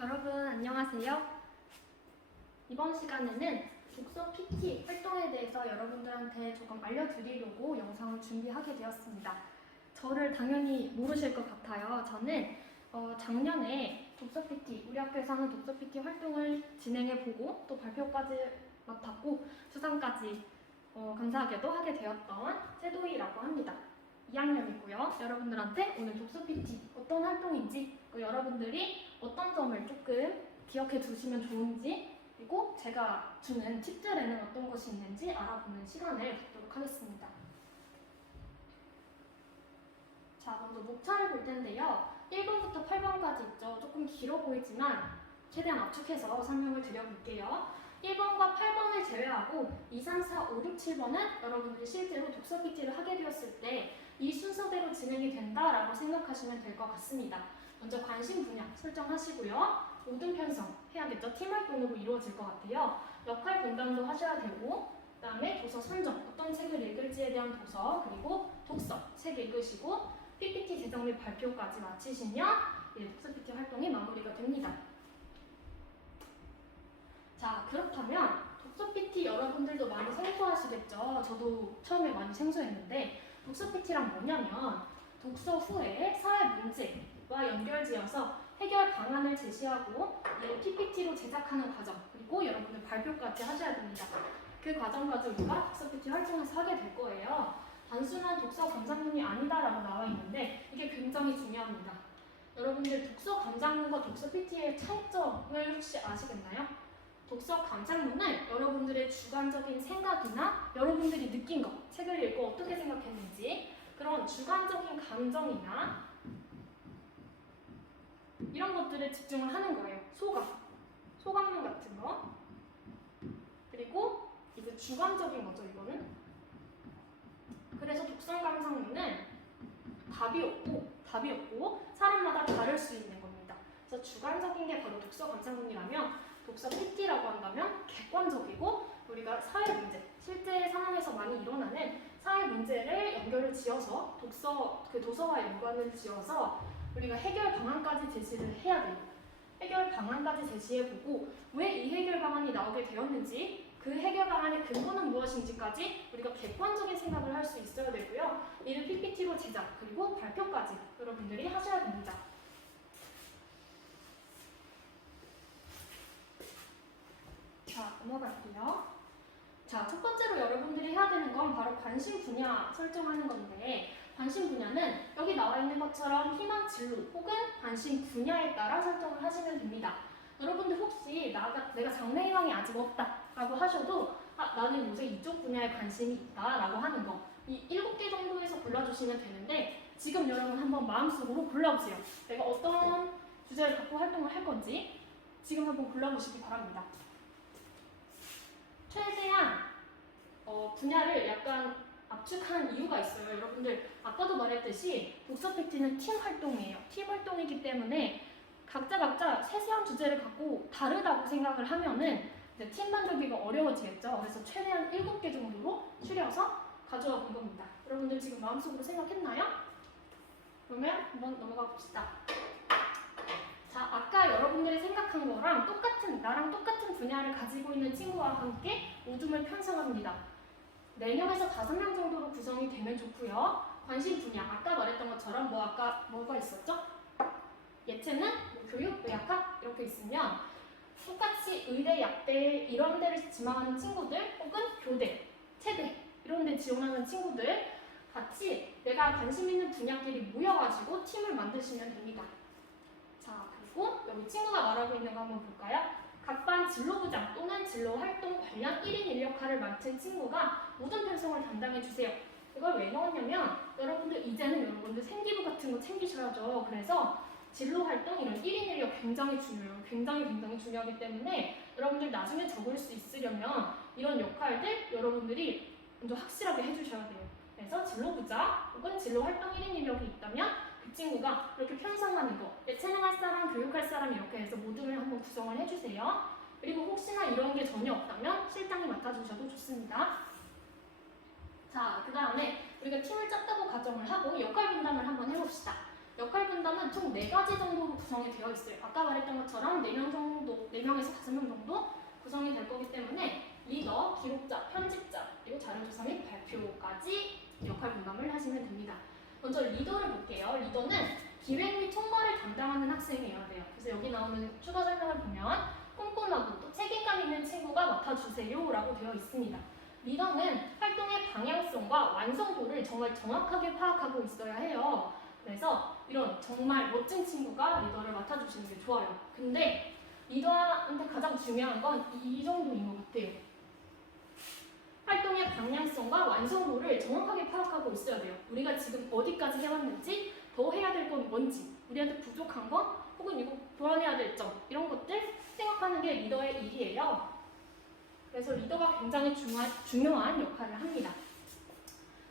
여러분 안녕하세요. 이번 시간에는 독서 PT 활동에 대해서 여러분들한테 조금 알려드리려고 영상을 준비하게 되었습니다. 저를 당연히 모르실 것 같아요. 저는 작년에 독서 PT, 우리 학교에서는 독서 PT 활동을 진행해보고 또 발표까지 맡았고 수상까지 감사하게도 하게 되었던 세도이라고 합니다. 2학년이고요. 여러분들한테 오늘 독서 PT 어떤 활동인지 여러분들이 어떤 점을 조금 기억해 두시면 좋은지 그리고 제가 주는 팁들에는 어떤 것이 있는지 알아보는 시간을 갖도록 하겠습니다. 자, 먼저 목차를 볼 텐데요. 1번부터 8번까지 있죠. 조금 길어 보이지만 최대한 압축해서 설명을 드려볼게요. 1번과 8번을 제외하고 2, 3, 4, 5, 6, 7번은 여러분들이 실제로 독서 PT를 하게 되었을 때 이 순서대로 진행이 된다라고 생각하시면 될 것 같습니다. 먼저 관심 분야 설정하시고요. 모든 편성 해야겠죠. 팀활동으로 이루어질 것 같아요. 역할 분담도 하셔야 되고 그 다음에 도서 선정, 어떤 책을 읽을지에 대한 도서 그리고 독서, 책 읽으시고 PPT 제작 및 발표까지 마치시면 독서 PT 활동이 마무리가 됩니다. 자, 그렇다면 독서 PT 여러분들도 많이 생소하시겠죠? 저도 처음에 많이 생소했는데 독서 PT란 뭐냐면 독서 후에 사회 문제와 연결지어서 해결 방안을 제시하고 PPT로 제작하는 과정 그리고 여러분들 발표까지 하셔야 됩니다. 그 과정까지 우리가 독서 PT 활동에서 하게 될 거예요. 단순한 독서 감상문이 아니다라고 나와 있는데 이게 굉장히 중요합니다. 여러분들 독서 감상문과 독서 PT의 차이점을 혹시 아시겠나요? 독서 감상문은 여러분들의 주관적인 생각이나 여러분들이 느낀 것, 책을 읽고 어떻게 생각했는지 그런 주관적인 감정이나 이런 것들에 집중을 하는 거예요. 소감문 같은 거. 그리고 이제 주관적인 거죠, 이거는. 그래서 독서 감상문은 답이 없고 사람마다 다를 수 있는 겁니다. 그래서 주관적인 게 바로 독서 감상문이라면 독서 PT라고 한다면 객관적이고 우리가 사회 문제, 실제 상황에서 많이 일어나는 사회 문제를 연결을 지어서 도서와 연관을 지어서 우리가 해결 방안까지 제시를 해야 돼요. 해결 방안까지 제시해보고 왜 이 해결 방안이 나오게 되었는지 그 해결 방안의 근거는 무엇인지까지 우리가 객관적인 생각을 할 수 있어야 되고요. 이를 PPT로 제작 그리고 발표까지 여러분들이 하셔야 됩니다. 자, 넘어갈게요. 자, 첫 번째로 여러분들이 해야 되는 건 바로 관심 분야 설정하는 건데 관심 분야는 여기 나와 있는 것처럼 희망 진로 혹은 관심 분야에 따라 설정을 하시면 됩니다. 여러분들 혹시 내가 장래 희망이 아직 없다 라고 하셔도 나는 요새 이쪽 분야에 관심이 있다 라고 하는 거 이 7개 정도에서 골라주시면 되는데 지금 여러분 한번 마음속으로 골라보세요. 내가 어떤 주제를 갖고 활동을 할 건지 지금 한번 골라보시기 바랍니다. 최대한 분야를 약간 압축한 이유가 있어요. 여러분들 아까도 말했듯이 독서 PT는 팀 활동이에요. 팀 활동이기 때문에 각자 세세한 주제를 갖고 다르다고 생각을 하면은 이제 팀 만들기가 어려워지겠죠. 그래서 최대한 7개 정도로 추려서 가져와 본 겁니다. 여러분들 지금 마음속으로 생각했나요? 그러면 한번 넘어가 봅시다. 자, 아까 여러분들이 생각한 거랑 나랑 똑같은 분야를 가지고 있는 친구와 함께 오줌을 편성합니다. 4명에서 5명 정도로 구성이 되면 좋고요. 관심 분야, 아까 말했던 것처럼 뭐가 있었죠? 예체능, 교육, 의학학 이렇게 있으면 똑같이 의대, 약대 이런 데를 지망하는 친구들 혹은 교대, 체대 이런 데 지원하는 친구들 같이 내가 관심 있는 분야끼리 모여가지고 팀을 만드시면 됩니다. 자, 그리고 여기 친구가 말하고 있는 거 한번 볼까요? 각 반 진로부장 또는 진로활동 관련 1인 1역할을 맡은 친구가 모든 편성을 담당해주세요. 이걸 왜 넣었냐면 여러분들 이제는 여러분들 생기부 같은 거 챙기셔야죠. 그래서 진로활동 이런 1인 1역 굉장히 중요해요. 굉장히 중요하기 때문에 여러분들 나중에 적을 수 있으려면 이런 역할들 여러분들이 먼저 확실하게 해주셔야 돼요. 그래서 진로부장 혹은 진로활동 1인 1역이 있다면 그 친구가 이렇게 편성하는 거, 예체능할 사람, 교육할 사람 이렇게 해서 모두를 한번 구성을 해주세요. 그리고 혹시나 이런 게 전혀 없다면 실장이 맡아주셔도 좋습니다. 자, 그 다음에 우리가 팀을 짰다고 가정을 하고 역할 분담을 한번 해봅시다. 역할 분담은 총 4가지 정도로 구성이 되어 있어요. 아까 말했던 것처럼 4명 정도, 4명에서 5명 정도 구성이 될 거기 때문에 리더, 기록자, 편집자, 그리고 자료조사 및 발표까지 역할 분담을 하시면 됩니다. 먼저 리더를 볼게요. 리더는 기획 및 총괄을 담당하는 학생이어야 돼요. 그래서 여기 나오는 추가 설명을 보면 꼼꼼하고 또 책임감 있는 친구가 맡아주세요 라고 되어 있습니다. 리더는 활동의 방향성과 완성도를 정말 정확하게 파악하고 있어야 해요. 그래서 이런 정말 멋진 친구가 리더를 맡아주시는 게 좋아요. 근데 리더한테 가장 중요한 건 이 정도인 것 같아요. 활동의 방향성과 완성도를 정확하게 파악하고 있어야 돼요. 우리가 지금 어디까지 해왔는지, 더 해야 될 건 뭔지, 우리한테 부족한 건, 혹은 이거 보완해야 될 점, 이런 것들 생각하는 게 리더의 일이에요. 그래서 리더가 굉장히 중요한 역할을 합니다.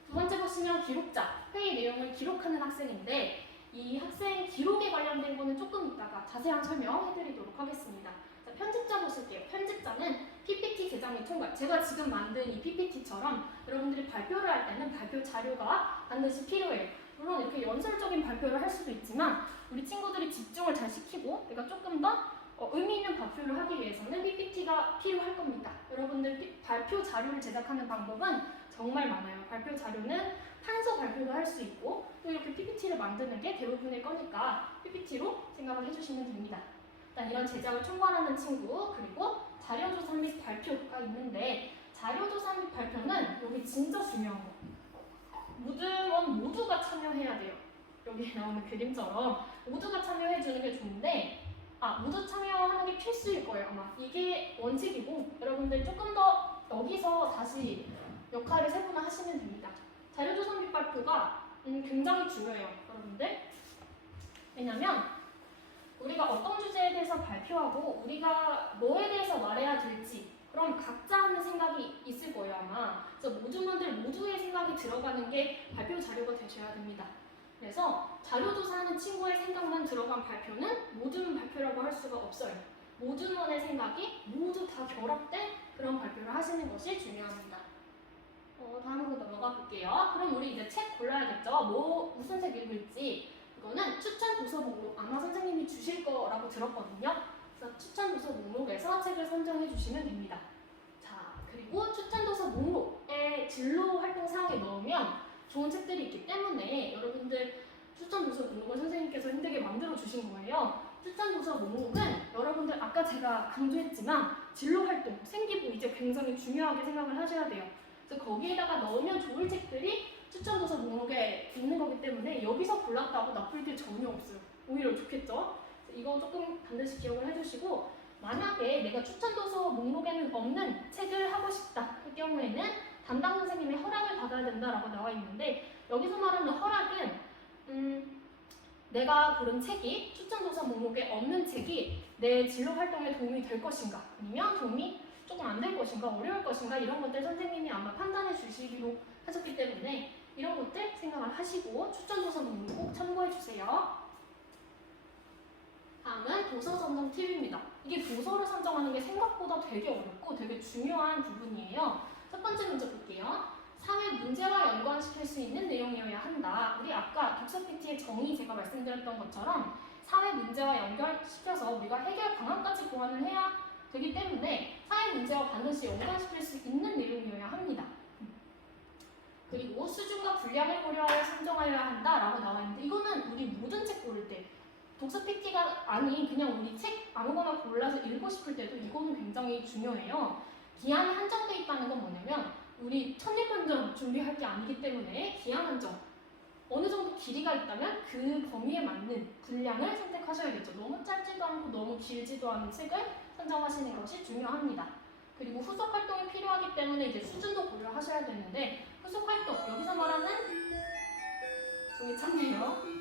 두 번째 보시면 기록자, 회의 내용을 기록하는 학생인데 이 학생 기록에 관련된 거는 조금 이따가 자세한 설명해드리도록 하겠습니다. 자, 편집자 보실게요. 편집자는 PPT 제작 및 총괄. 제가 지금 만든 이 PPT처럼 여러분들이 발표를 할 때는 발표 자료가 반드시 필요해요. 물론 이렇게 연설적인 발표를 할 수도 있지만 우리 친구들이 집중을 잘 시키고 내가 조금 더 의미 있는 발표를 하기 위해서는 PPT가 필요할 겁니다. 여러분들 발표 자료를 제작하는 방법은 정말 많아요. 발표 자료는 판서 발표도 할 수 있고 또 이렇게 PPT를 만드는 게 대부분의 거니까 PPT로 생각을 해주시면 됩니다. 일단 이런 제작을 총괄하는 친구, 그리고 자료조사 및 발표가 있는데 자료조사 및 발표는 여기 진짜 중요한 거. 모든 모두가 참여해야 돼요. 여기 나오는 그림처럼 모두가 참여해주는 게 좋은데 모두 참여하는 게 필수일 거예요. 아마 이게 원칙이고 여러분들 조금 더 여기서 다시 역할을 세분화하시면 됩니다. 자료조사 및 발표가 굉장히 중요해요. 여러분들. 왜냐면 우리가 어떤 주제에 대해서 발표하고 우리가 뭐에 대해서 말해야 될지 그럼 각자 하는 생각이 있을 거예요 아마. 그래서 모든 분들 모두의 생각이 들어가는 게 발표 자료가 되셔야 됩니다. 그래서 자료조사하는 친구의 생각만 들어간 발표는 모든 발표라고 할 수가 없어요. 모든 분의 생각이 모두 다 결합된 그런 발표를 하시는 것이 중요합니다. 다음으로 넘어가 볼게요. 그럼 우리 이제 책 골라야겠죠? 무슨 책 읽을지. 이거는 추천 도서 목록 아마 선생님이 주실 거라고 들었거든요. 그래서 추천 도서 목록에서 책을 선정해 주시면 됩니다. 자, 그리고 추천 도서 목록에 진로 활동 사항에 넣으면 좋은 책들이 있기 때문에 여러분들 추천 도서 목록을 선생님께서 힘들게 만들어 주신 거예요. 추천 도서 목록은 여러분들 아까 제가 강조했지만 진로 활동, 생기부 이제 굉장히 중요하게 생각을 하셔야 돼요. 그래서 거기에다가 넣으면 좋을 책들이 추천 도서 목록에 있는 거기 때문에 여기서 골랐다고 나쁠 게 전혀 없어요. 오히려 좋겠죠? 이거 조금 반드시 기억을 해주시고 만약에 내가 추천 도서 목록에는 없는 책을 하고 싶다 할 경우에는 담당 선생님의 허락을 받아야 된다라고 나와 있는데 여기서 말하는 허락은 내가 고른 책이 추천 도서 목록에 없는 책이 내 진로 활동에 도움이 될 것인가 아니면 도움이 조금 안 될 것인가 어려울 것인가 이런 것들 선생님이 아마 판단해 주시기로 하셨기 때문에 이런 것들 생각을 하시고 추천 도서 목록 꼭 참고해 주세요. 다음은 도서 선정 팁입니다. 이게 도서를 선정하는 게 생각보다 되게 어렵고 되게 중요한 부분이에요. 첫 번째 문제 볼게요. 사회 문제와 연관시킬 수 있는 내용이어야 한다. 우리 아까 독서 PT의 정의 제가 말씀드렸던 것처럼 사회 문제와 연결시켜서 우리가 해결 방안까지 고안을 해야 되기 때문에 사회 문제와 반드시 연관시킬 수 있는 내용이어야 합니다. 그리고 수준과 분량을 고려하여 선정하여야 한다라고 나와 있는데 이거는 우리 모든 책 고를 때 독서 PT가 아닌 그냥 우리 책 아무거나 골라서 읽고 싶을 때도 이거는 굉장히 중요해요. 기한이 한정돼 있다는 건 뭐냐면 우리 1000일 준비할 게 아니기 때문에 기한 한정 어느 정도 길이가 있다면 그 범위에 맞는 분량을 선택하셔야겠죠. 너무 짧지도 않고 너무 길지도 않은 책을 선정하시는 것이 중요합니다. 그리고 후속 활동이 필요하기 때문에 이제 수준도 고려하셔야 되는데 후속 활동 여기서 말하는 종이 찾네요.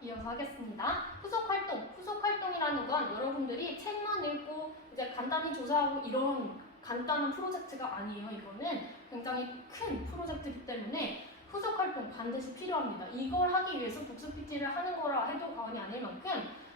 이어서 하겠습니다. 후속 활동이라는 건 여러분들이 책만 읽고 이제 간단히 조사하고 이런 간단한 프로젝트가 아니에요. 이거는 굉장히 큰 프로젝트이기 때문에 후속 활동 반드시 필요합니다. 이걸 하기 위해서 복수 PT를 하는 거라 해도 과언이 아닐 만큼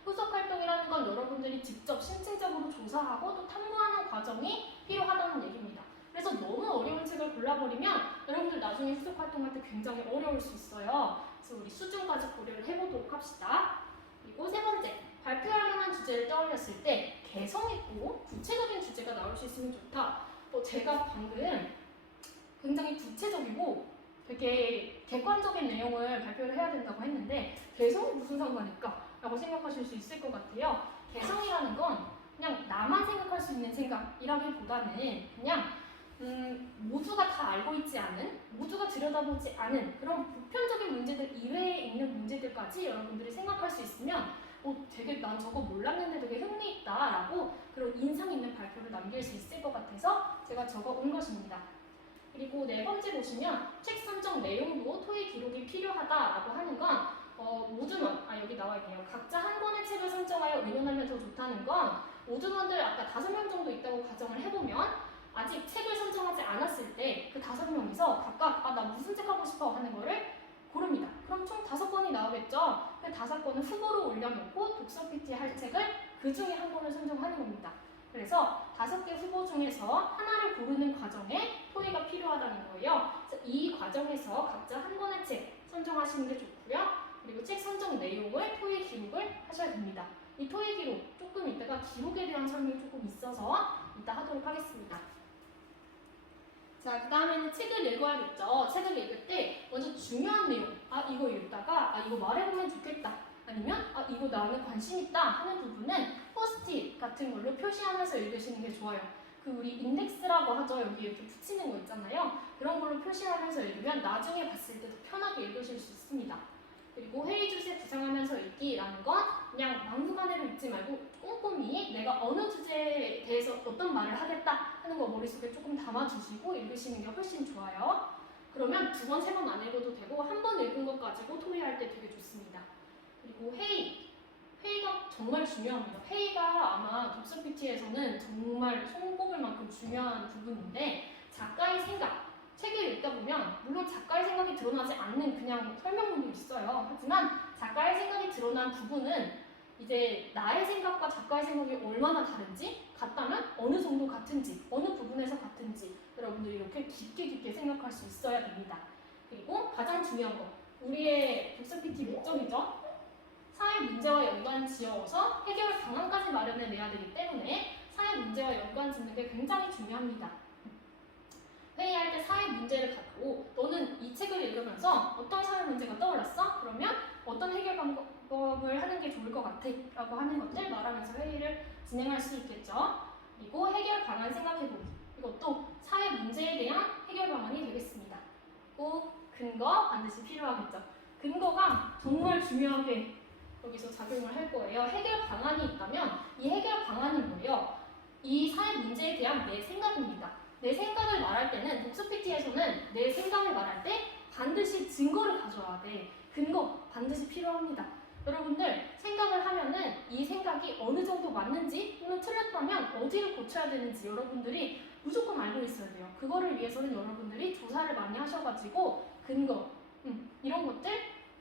후속 활동이라는 건 여러분들이 직접 신체적으로 조사하고 또 탐구하는 과정이 필요하다는 얘기입니다. 그래서 너무 어려운 책을 골라버리면 여러분들 나중에 후속 활동할 때 굉장히 어려울 수 있어요. 그래서 우리 수준까지 고려를 해보도록 합시다. 그리고 세 번째, 발표할 만한 주제를 떠올렸을 때 개성 있고 구체적인 주제가 나올 수 있으면 좋다. 제가 방금 굉장히 구체적이고 되게 객관적인 내용을 발표를 해야 된다고 했는데 개성이 무슨 상관일까? 라고 생각하실 수 있을 것 같아요. 개성이라는 건 그냥 나만 생각할 수 있는 생각이라기보다는 그냥 모두가 다 알고 있지 않은, 모두가 들여다보지 않은 그런 보편적인 문제들 이외에 있는 문제들까지 여러분들이 생각할 수 있으면 되게 난 저거 몰랐는데 되게 흥미있다라고 그런 인상 있는 발표를 남길 수 있을 것 같아서 제가 적어 온 것입니다. 그리고 네 번째 보시면 책 선정 내용도 토의 기록이 필요하다라고 하는 건 모두만, 여기 나와 있네요. 각자 한 권의 책을 선정하여 의논하면 더 좋다는 건 모두원들 아까 5명 정도 있다고 가정을 해보면 아직 책을 선정하지 않았을 때 그 5명이서 각각 나 무슨 책 하고 싶어 하는 거를 고릅니다. 그럼 총 5권이 나오겠죠? 그 5권을 후보로 올려놓고 독서 PT 할 책을 그 중에 한 권을 선정하는 겁니다. 그래서 5개 후보 중에서 하나를 고르는 과정에 토의가 필요하다는 거예요. 그래서 이 과정에서 각자 한 권의 책 선정하시는 게 좋고요. 그리고 책 선정 내용을 토의 기록을 하셔야 됩니다. 이 토의 기록 조금 이따가 기록에 대한 설명이 조금 있어서 이따 하도록 하겠습니다. 자, 그 다음에는 책을 읽어야겠죠. 책을 읽을 때 먼저 중요한 내용, 이거 읽다가 이거 말해보면 좋겠다, 아니면 이거 나는 관심 있다 하는 부분은 포스트잇 같은 걸로 표시하면서 읽으시는 게 좋아요. 그 우리 인덱스라고 하죠. 여기 이렇게 붙이는 거 있잖아요. 그런 걸로 표시하면서 읽으면 나중에 봤을 때 더 편하게 읽으실 수 있습니다. 그리고 회의 주제 구상하면서 읽기라는 건 그냥 막무가내로 읽지 말고 꼼꼼히 내가 어느 주제에 대해서 어떤 말을 하겠다 하는 거 머릿속에 조금 담아주시고 읽으시는 게 훨씬 좋아요. 그러면 2번, 3번 안 읽어도 되고 한 번 읽은 것 가지고 토의할 때 되게 좋습니다. 그리고 회의가 정말 중요합니다. 회의가 아마 독서 PT에서는 정말 손꼽을 만큼 중요한 부분인데 작가의 생각, 책을 읽다 보면 물론 작가의 생각이 드러나지 않는 그냥 설명문도 있어요. 하지만 작가의 생각이 드러난 부분은 이제 나의 생각과 작가의 생각이 얼마나 다른지, 같다면 어느 정도 같은지, 어느 부분에서 같은지 여러분들이 이렇게 깊게 생각할 수 있어야 됩니다. 그리고 가장 중요한 거, 우리의 독서 PT 목적이죠. 사회 문제와 연관 지어서 해결 방안까지 마련해내야 되기 때문에 사회 문제와 연관 짓는 게 굉장히 중요합니다. 회의할 때 사회 문제를 갖고 너는 이 책을 읽으면서 어떤 사회 문제가 떠올랐어? 그러면 어떤 해결 방법을 하는 게 좋을 것 같아? 라고 하는 것들 말하면서 회의를 진행할 수 있겠죠. 그리고 해결 방안 생각해보기. 이것도 사회 문제에 대한 해결 방안이 되겠습니다. 그리고 근거 반드시 필요하겠죠. 근거가 정말 중요하게 여기서 작용을 할 거예요. 해결 방안이 있다면 이 해결 방안은 뭐예요? 이 사회 문제에 대한 내 생각입니다. 내 생각을 말할 때는 독서 PT에서는 내 생각을 말할 때 반드시 증거를 가져와야 돼. 근거 반드시 필요합니다. 여러분들 생각을 하면은 이 생각이 어느 정도 맞는지 또는 틀렸다면 어디를 고쳐야 되는지 여러분들이 무조건 알고 있어야 돼요. 그거를 위해서는 여러분들이 조사를 많이 하셔가지고 근거 이런 것들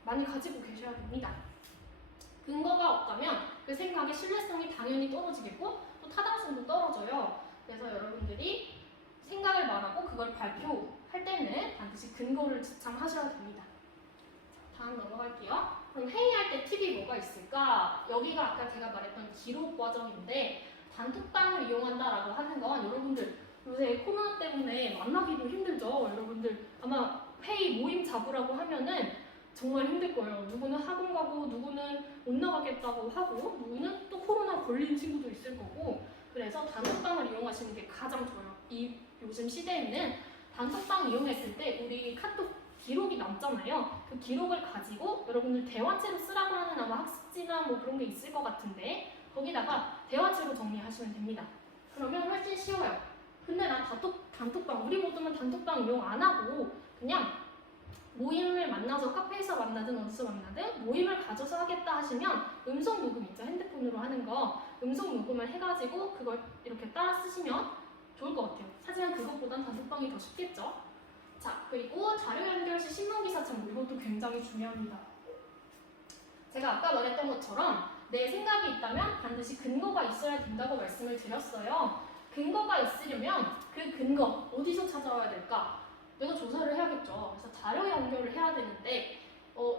많이 가지고 계셔야 됩니다. 근거가 없다면 그 생각의 신뢰성이 당연히 떨어지겠고 또 타당성도 떨어져요. 그래서 여러분들이 생각을 말하고 그걸 발표할 때는 반드시 근거를 지참하셔야 됩니다. 자, 다음 넘어갈게요. 그럼 회의할 때 팁이 뭐가 있을까? 여기가 아까 제가 말했던 기록 과정인데 단톡방을 이용한다라고 하는 건 여러분들 요새 코로나 때문에 만나기도 힘들죠. 여러분들 아마 회의 모임 잡으라고 하면은 정말 힘들 거예요. 누구는 학원 가고 누구는 못 나가겠다고 하고 누구는 또 코로나 걸린 친구도 있을 거고 그래서 단톡방을 이용하시는 게 가장 좋아요. 이 요즘 시대에는 단톡방 이용했을 때 우리 카톡 기록이 남잖아요. 그 기록을 가지고 여러분들 대화체로 쓰라고 하는 아마 학습지나 뭐 그런 게 있을 것 같은데 거기다가 대화체로 정리하시면 됩니다. 그러면 훨씬 쉬워요. 근데 난 단톡방 우리 모두는 단톡방 이용 안 하고 그냥 모임을 만나서 카페에서 만나든 어디서 만나든 모임을 가져서 하겠다 하시면 음성 녹음 있죠. 핸드폰으로 하는 거 음성 녹음을 해가지고 그걸 이렇게 따라 쓰시면 좋을 것 같아요. 하지만 그것보단 단톡방이 더 쉽겠죠. 자, 그리고 자료 연결 시 신문기사 참고 이것도 굉장히 중요합니다. 제가 아까 말했던 것처럼 내 생각이 있다면 반드시 근거가 있어야 된다고 말씀을 드렸어요. 근거가 있으려면 그 근거 어디서 찾아와야 될까? 내가 조사를 해야겠죠. 그래서 자료 연결을 해야 되는데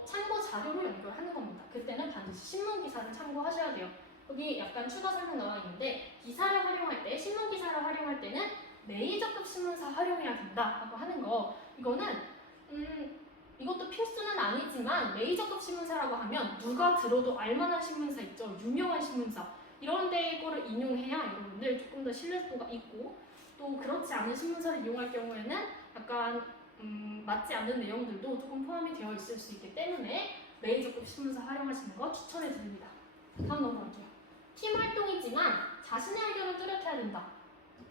참고 자료로 연결하는 겁니다. 그때는 반드시 신문 기사를 참고하셔야 돼요. 여기 약간 추가 설명 나와 있는데 기사를 활용할 때, 신문 기사를 활용할 때는 메이저급 신문사 활용해야 된다라고 하는 거. 이거는 이것도 필수는 아니지만 메이저급 신문사라고 하면 누가 들어도 알만한 신문사 있죠. 유명한 신문사. 이런 데 거를 인용해야 여러분들 조금 더 신뢰도가 있고, 또 그렇지 않은 신문사를 이용할 경우에는 약간 맞지 않는 내용들도 조금 포함이 되어 있을 수 있기 때문에 메이저급 신문사 활용하시는 거 추천해 드립니다. 다음 넘어갈게요. 팀 활동이지만 자신의 의견을 뚜렷해야 된다.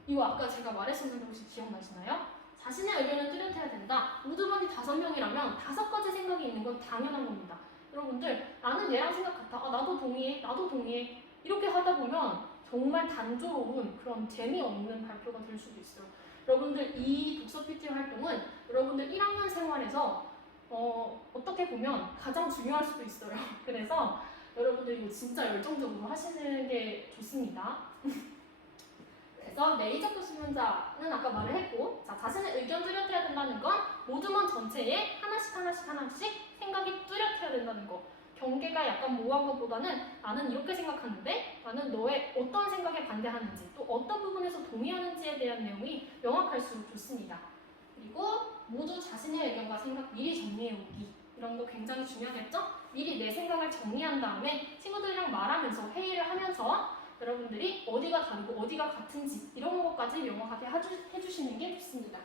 이거 아까 제가 말했었는데 혹시 기억나시나요? 자신의 의견을 뚜렷해야 된다. 모두만이 5명이라면 5가지 생각이 있는 건 당연한 겁니다. 여러분들 나는 얘랑 생각 같아. 나도 동의해. 나도 동의해. 이렇게 하다 보면 정말 단조로운 그런 재미없는 발표가 될 수도 있어요. 여러분들 이 독서 PT 활동은 여러분들 1학년 생활에서 어떻게 보면 가장 중요할 수도 있어요. 그래서 여러분들 이거 진짜 열정적으로 하시는 게 좋습니다. 그래서 메이저급 신문자는 아까 말을 했고, 자, 자신의 의견 뚜렷해야 된다는 건 모두만 전체에 하나씩 생각이 뚜렷해야 된다는 거. 경계가 약간 모호한 것보다는 나는 이렇게 생각하는데 나는 너의 어떤 생각에 반대하는지 또 어떤 부분에서 동의하는지에 대한 내용이 명확할수록 좋습니다. 그리고 모두 자신의 의견과 생각 미리 정리해오기. 이런 거 굉장히 중요하겠죠? 미리 내 생각을 정리한 다음에 친구들이랑 말하면서 회의를 하면서 여러분들이 어디가 다르고 어디가 같은지 이런 것까지 명확하게 해주시는 게 좋습니다.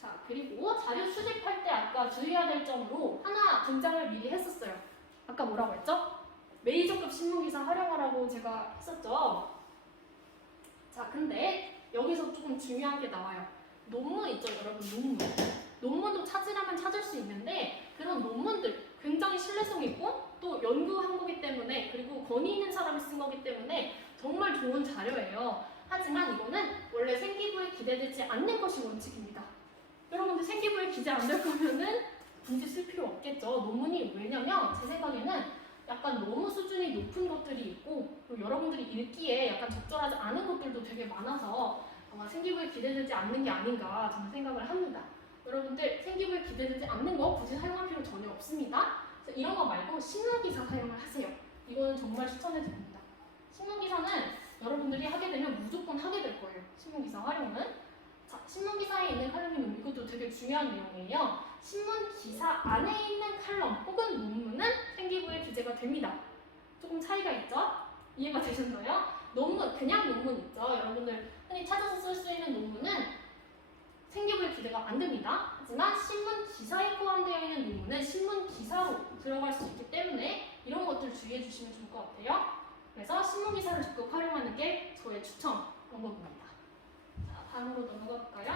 자, 그리고 자료 수집할 때 아까 주의해야 될 점으로 하나 등장을 미리 했었어요. 아까 뭐라고 했죠? 메이저급 신문기사 활용하라고 제가 했었죠. 자, 근데 여기서 조금 중요한 게 나와요. 논문 있죠, 여러분, 논문. 논문도 찾으라면 찾을 수 있는데 그런 논문들 굉장히 신뢰성 있고 또 연구한 거기 때문에, 그리고 권위 있는 사람이 쓴 거기 때문에 정말 좋은 자료예요. 하지만 이거는 원래 생기부에 기대되지 않는 것이 원칙입니다. 여러분들 생기부에 기재 안 될 거면은 굳이 쓸 필요 없겠죠. 논문이 왜냐면 제 생각에는 약간 너무 수준이 높은 것들이 있고 그리고 여러분들이 읽기에 약간 적절하지 않은 것들도 되게 많아서 아마 생기부에 기대되지 않는 게 아닌가 저는 생각을 합니다. 여러분들 생기부에 기대되지 않는 거 굳이 사용할 필요 전혀 없습니다. 그래서 이런 거 말고 신문기사 사용을 하세요. 이거는 정말 추천해 드립니다. 신문기사는 여러분들이 하게 되면 무조건 하게 될 거예요. 신문기사 활용은. 자, 신문기사에 있는 칼럼이면 이것도 되게 중요한 내용이에요. 신문기사 안에 있는 칼럼 혹은 논문은 생기부에 기재가 됩니다. 조금 차이가 있죠? 이해가 되셨나요? 논문, 그냥 논문 있죠? 여러분들 흔히 찾아서 쓸 수 있는 논문은 생기부에 기재가 안 됩니다. 하지만 신문기사에 포함되어 있는 논문은 신문기사로 들어갈 수 있기 때문에 이런 것들 주의해 주시면 좋을 것 같아요. 그래서 신문기사를 적극 활용하는 게 저의 추천 방법입니다. 다음으로 넘어가 볼까요?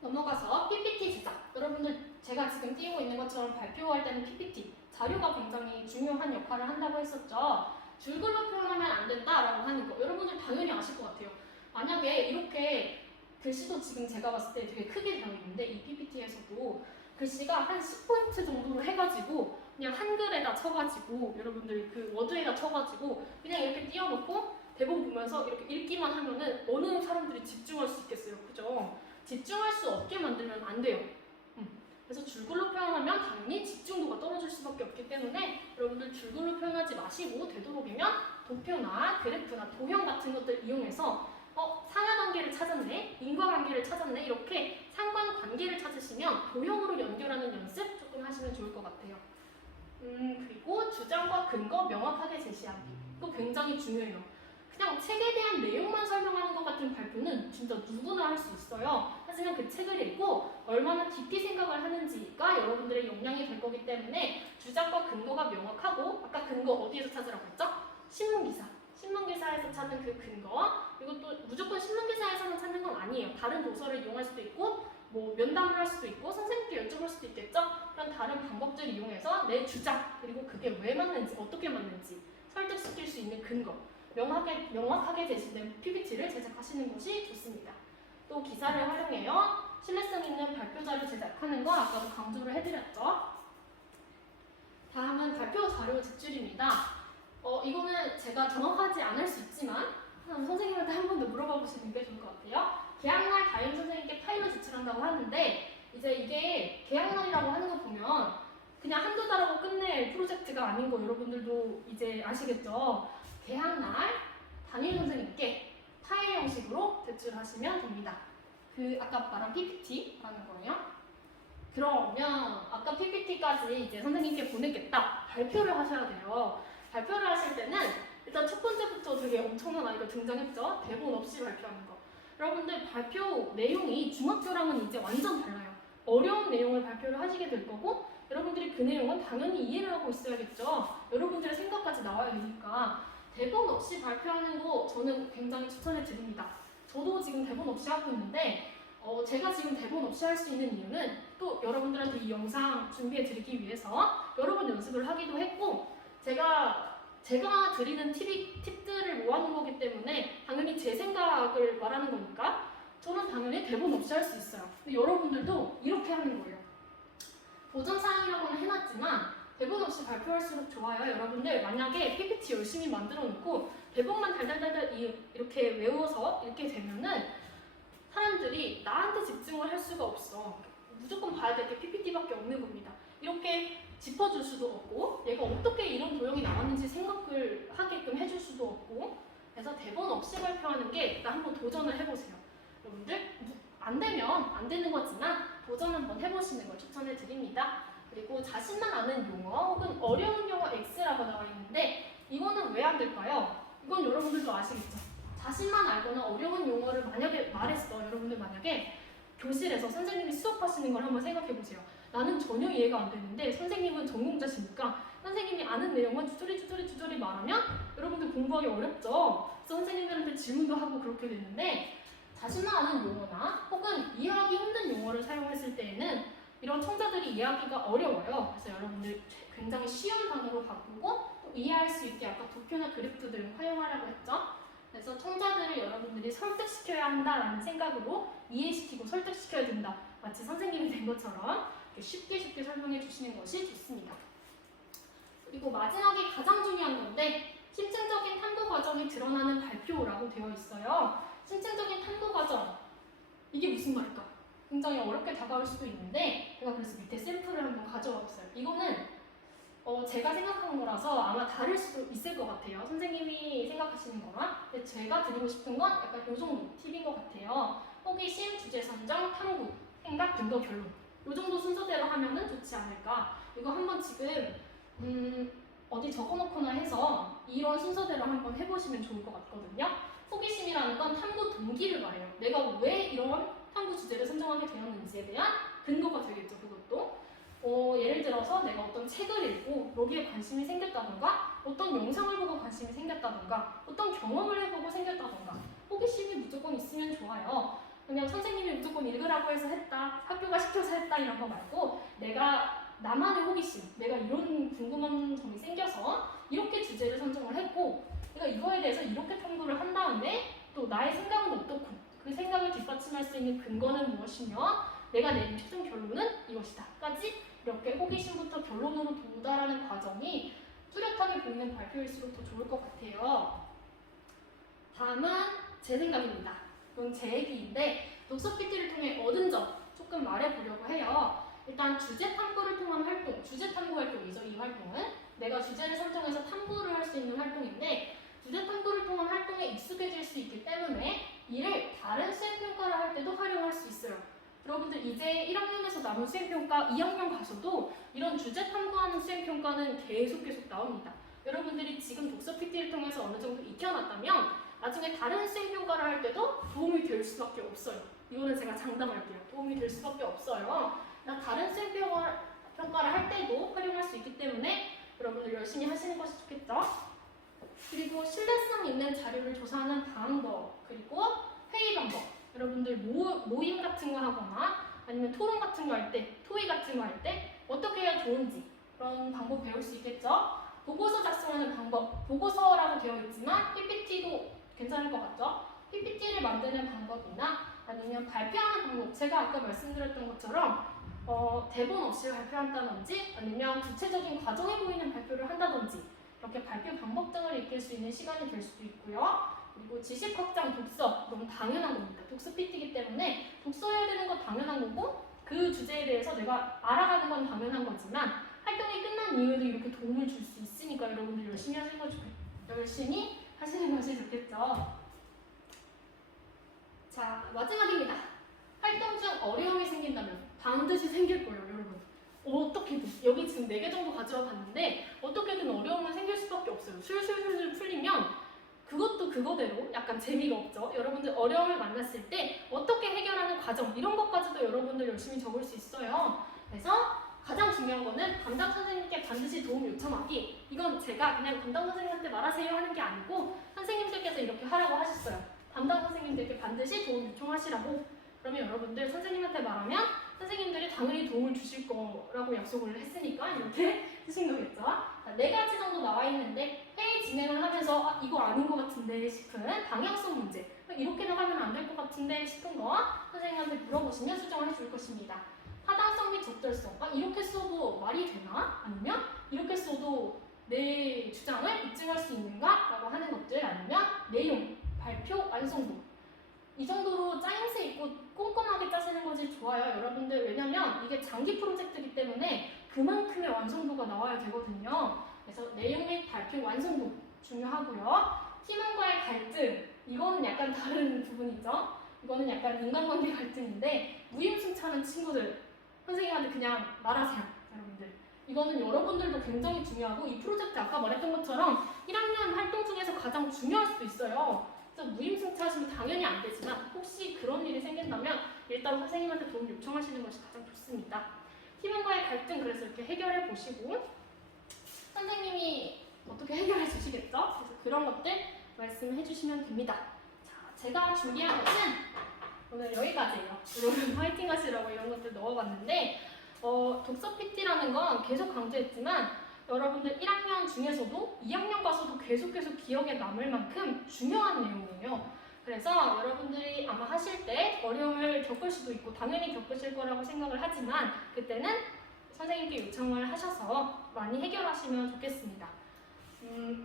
넘어가서 PPT 제작. 여러분들 제가 지금 띄우고 있는 것처럼 발표할 때는 PPT 자료가 굉장히 중요한 역할을 한다고 했었죠. 줄글로 표현하면 안 된다라고 하는 거 여러분들 당연히 아실 것 같아요. 만약에 이렇게 글씨도 지금 제가 봤을 때 되게 크게 되어 있는데 이 PPT에서도 글씨가 한 10포인트 정도로 해가지고 그냥 한글에다 쳐가지고 여러분들 그 워드에다 쳐가지고 그냥 이렇게 띄워놓고 대본 보면서 이렇게 읽기만 하면은 어느 사람들이 집중할 수 있겠어요. 그죠? 집중할 수 없게 만들면 안 돼요. 그래서 줄글로 표현하면 당연히 집중도가 떨어질 수밖에 없기 때문에 여러분들 줄글로 표현하지 마시고 되도록이면 도표나 그래프나 도형 같은 것들 이용해서 상하관계를 찾았네, 인과관계를 찾았네 이렇게 상관관계를 찾으시면 도형으로 연결하는 연습 조금 하시면 좋을 것 같아요. 그리고 주장과 근거 명확하게 제시하기. 이거 굉장히 중요해요. 그냥 책에 대한 내용만 설명하는 것 같은 발표는 진짜 누구나 할 수 있어요. 하지만 그 책을 읽고 얼마나 깊이 생각을 하는지가 여러분들의 역량이 될 거기 때문에 주장과 근거가 명확하고, 아까 근거 어디에서 찾으라고 했죠? 신문기사. 신문기사에서 찾는 그 근거. 이것도 무조건 신문기사에서만 찾는 건 아니에요. 다른 도서를 이용할 수도 있고 뭐 면담을 할 수도 있고 선생님께 여쭤볼 수도 있겠죠? 그런 다른 방법들을 이용해서 내 주장, 그리고 그게 왜 맞는지 어떻게 맞는지 설득시킬 수 있는 근거 명확하게 제시된 PPT를 제작하시는 것이 좋습니다. 또 기사를 활용해요. 신뢰성 있는 발표 자료 제작하는 거 아까도 강조를 해드렸죠. 다음은 발표 자료 제출입니다. 이거는 제가 정확하지 않을 수 있지만 보시는 게 좋을 것 같아요. 개학날 담임 선생님께 파일을 제출한다고 하는데 이제 이게 개학날이라고 하는 거 보면 그냥 한두 달 하고 끝낼 프로젝트가 아닌 거 여러분들도 이제 아시겠죠? 개학날 담임 선생님께 파일 형식으로 제출하시면 됩니다. 그 아까 말한 PPT라는 거예요. 그러면 아까 PPT까지 이제 선생님께 보냈겠다. 발표를 하셔야 돼요. 발표를 하실 때는 일단 첫 번째부터 되게 엄청난 아이가 등장했죠. 대본 없이 발표하는 거. 여러분들 발표 내용이 중학교랑은 이제 완전 달라요. 어려운 내용을 발표를 하시게 될 거고 여러분들이 그 내용은 당연히 이해를 하고 있어야겠죠. 여러분들의 생각까지 나와야 되니까 대본 없이 발표하는 거 저는 굉장히 추천해 드립니다. 저도 지금 대본 없이 하고 있는데 제가 지금 대본 없이 할 수 있는 이유는 또 여러분들한테 이 영상 준비해 드리기 위해서 여러 번 연습을 하기도 했고 제가 드리는 팁들을 모아놓은 거기 때문에 당연히 제 생각을 말하는 거니까 저는 당연히 대본 없이 할 수 있어요. 근데 여러분들도 이렇게 하는 거예요. 도전사항이라고는 해놨지만 대본 없이 발표할수록 좋아요. 여러분들 만약에 PPT 열심히 만들어 놓고 대본만 달달달달 이렇게 외워서 이렇게 되면은 사람들이 나한테 집중을 할 수가 없어. 무조건 봐야 될 게 PPT밖에 없는 겁니다. 이렇게 짚어줄 수도 없고 얘가 어떻게 이런 도형이 나왔는지 생각을 하게끔 해줄 수도 없고 그래서 대본 없이 발표하는 게 일단 한번 도전을 해보세요. 여러분들 안 되면 안 되는 거지만 도전 한번 해보시는 걸 추천해 드립니다. 그리고 자신만 아는 용어 혹은 어려운 용어 X라고 나와 있는데 이거는 왜 안 될까요? 이건 여러분들도 아시겠죠? 자신만 알거나 어려운 용어를 만약에 말했어. 여러분들 만약에 교실에서 선생님이 수업하시는 걸 한번 생각해 보세요. 나는 전혀 이해가 안 되는데 선생님은 전공자시니까 선생님이 아는 내용은 주저리 말하면 여러분들 공부하기 어렵죠. 그래서 선생님들한테 질문도 하고 그렇게 되는데 자신만 아는 용어나 혹은 이해하기 힘든 용어를 사용했을 때에는 이런 청자들이 이해하기가 어려워요. 그래서 여러분들 굉장히 쉬운 단어로 바꾸고 또 이해할 수 있게 아까 도표나 그래프 등을 활용하려고 했죠. 그래서 청자들을 여러분들이 설득시켜야 한다라는 생각으로 이해시키고 설득시켜야 된다. 마치 선생님이 된 것처럼 쉽게 설명해 주시는 것이 좋습니다. 그리고 마지막에 가장 중요한 건데 심층적인 탐구 과정이 드러나는 발표라고 되어 있어요. 심층적인 탐구 과정 이게 무슨 말일까? 굉장히 어렵게 다가올 수도 있는데 제가 그래서 밑에 샘플을 한번 가져와 봤어요. 이거는 제가 생각한 거라서 아마 다를 수도 있을 것 같아요. 선생님이 생각하시는 거랑. 근데 제가 드리고 싶은 건 약간 이 정도 팁인 것 같아요. 호기심, 주제 선정, 탐구, 생각, 근거, 결론. 이 정도 순서대로 하면은 좋지 않을까. 이거 한번 지금 어디 적어놓거나 해서 이런 순서대로 한번 해보시면 좋을 것 같거든요. 호기심이라는 건 탐구 동기를 말해요. 내가 왜 이런 탐구 주제를 선정하게 되었는지에 대한 근거가 되겠죠. 그것도. 예를 들어서 내가 어떤 책을 읽고 여기에 관심이 생겼다던가 어떤 영상을 보고 관심이 생겼다던가 어떤 경험을 해보고 생겼다던가 호기심이 무조건 있으면 좋아요. 그냥 선생님이 무조건 읽으라고 해서 했다, 학교가 시켜서 했다 이런 거 말고 내가 나만의 호기심, 내가 이런 궁금한 점이 생겨서 이렇게 주제를 선정을 했고 내가 이거에 대해서 이렇게 탐구를 한 다음에 또 나의 생각은 어떻고 그 생각을 뒷받침할 수 있는 근거는 무엇이며 내가 내린 최종 결론은 이것이다까지 이렇게 호기심부터 결론으로 도달하는 과정이 뚜렷하게 보이는 발표일수록 더 좋을 것 같아요. 다음은 제 생각입니다. 이건 제 얘기인데 독서 PT를 통해 얻은 점 조금 말해보려고 해요. 일단 주제 탐구를 통한 활동, 주제 탐구 활동이죠. 이 활동은 내가 주제를 설정해서 탐구를 할 수 있는 활동인데 주제 탐구를 통한 활동에 익숙해질 수 있기 때문에 이를 다른 수행평가를 할 때도 활용할 수 있어요. 여러분들 이제 1학년에서 남은 수행평가 2학년 가서도 이런 주제 탐구하는 수행평가는 계속 나옵니다. 여러분들이 지금 독서 PT를 통해서 어느 정도 익혀놨다면 나중에 다른 수행평가를 할 때도 도움이 될 수밖에 없어요. 이거는 제가 장담할게요. 도움이 될 수밖에 없어요. 다른 수행평가를 할 때도 활용할 수 있기 때문에 여러분들 열심히 하시는 것이 좋겠죠? 그리고 신뢰성 있는 자료를 조사하는 방법, 그리고 회의 방법. 여러분들 모임 같은 거 하거나 아니면 토론 같은 거 할 때, 토의 같은 거 할 때 어떻게 해야 좋은지 그런 방법 배울 수 있겠죠? 보고서 작성하는 방법, 보고서라고 되어 있지만 PPT도 괜찮을 것 같죠? PPT를 만드는 방법이나 아니면 발표하는 방법, 제가 아까 말씀드렸던 것처럼 대본 없이 발표한다든지 아니면 구체적인 과정에 보이는 발표를 한다든지 이렇게 발표 방법 등을 익힐 수 있는 시간이 될 수도 있고요. 그리고 지식 확장 독서, 거 너무 당연한 겁니다. 독서 PT이기 때문에 독서해야 되는 건 당연한 거고 그 주제에 대해서 내가 알아가는 건 당연한 거지만 활동이 끝난 이후에도 이렇게 도움을 줄 수 있으니까 여러분들 열심히 하시는 것이 좋겠죠. 자, 마지막입니다. 활동 중 어려움이 생긴다면 반드시 생길 거예요, 여러분. 어떻게든 여기 지금 4개 정도 가져와 봤는데 어떻게든 어려움은 생길 수밖에 없어요. 술술술술 풀리면 그것도 그거대로 약간 재미가 없죠. 여러분들 어려움을 만났을 때 어떻게 해결하는 과정 이런 것까지도 여러분들 열심히 적을 수 있어요. 그래서 가장 중요한 거는 담당 선생님께 반드시 도움 요청하기. 이건 제가 그냥 담당 선생님한테 말하세요 하는 게 아니고 선생님들께서 이렇게 하라고 하셨어요. 담당 선생님들께 반드시 도움 요청하시라고. 그러면 여러분들 선생님한테 말하면 선생님들이 당연히 도움을 주실 거라고 약속을 했으니까 이렇게 쓰신 거겠죠. 자, 4가지 정도 나와 있는데 회의 진행을 하면서 아, 이거 아닌 것 같은데 싶은 방향성 문제, 이렇게 나가면 안 될 것 같은데 싶은 거 선생님한테 물어보시면 수정을 해줄 것입니다. 타당성 및 적절성, 아, 이렇게 써도 말이 되나? 아니면 이렇게 써도 내 주장을 입증할 수 있는가? 라고 하는 것들, 아니면 내용, 발표, 완성도, 이 정도로 짜임새 있고 꼼꼼하게 짜시는 것이 좋아요, 여러분들. 왜냐면 이게 장기 프로젝트이기 때문에 그만큼의 완성도가 나와야 되거든요. 그래서 내용 및 발표, 완성도 중요하고요. 팀원과의 갈등, 이거는 약간 다른 부분이죠. 이거는 약간 인간관계 갈등인데 무임승차는 친구들, 선생님한테 그냥 말하세요, 여러분들. 이거는 여러분들도 굉장히 중요하고 이 프로젝트 아까 말했던 것처럼 1학년 활동 중에서 가장 중요할 수도 있어요. 그래서 무임승차하시면 당연히 안 되지만 혹시 그런 일이 생긴다면 일단 선생님한테 도움 요청하시는 것이 가장 좋습니다. 팀원과의 갈등, 그래서 이렇게 해결해 보시고 선생님이 어떻게 해결해 주시겠죠? 그래서 그런 것들 말씀해 주시면 됩니다. 자, 제가 준비한 것은 오늘 여기까지예요. 여러분 화이팅 하시라고 이런 것들 넣어봤는데 독서 PT라는 건 계속 강조했지만 여러분들 1학년 중에서도 2학년 가서도 계속 기억에 남을 만큼 중요한 내용이에요. 그래서 여러분들이 아마 하실 때 어려움을 겪을 수도 있고 당연히 겪으실 거라고 생각을 하지만 그때는 선생님께 요청을 하셔서 많이 해결하시면 좋겠습니다.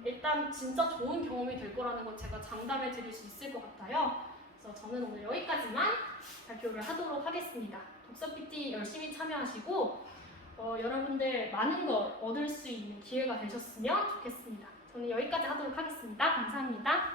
일단 진짜 좋은 경험이 될 거라는 것 제가 장담해 드릴 수 있을 것 같아요. 그래서 저는 오늘 여기까지만 발표를 하도록 하겠습니다. 독서 PT 열심히 참여하시고 여러분들 많은 걸 얻을 수 있는 기회가 되셨으면 좋겠습니다. 저는 여기까지 하도록 하겠습니다. 감사합니다.